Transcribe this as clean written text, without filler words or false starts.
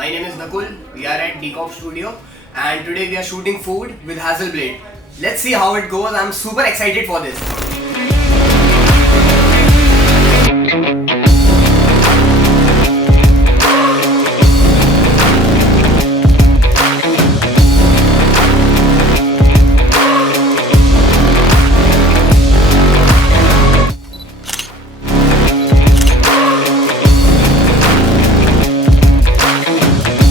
My name is Nakul. We are at Decop Studio and today we are shooting food with Hasselblad. Let's see how it goes. I'm super excited for this.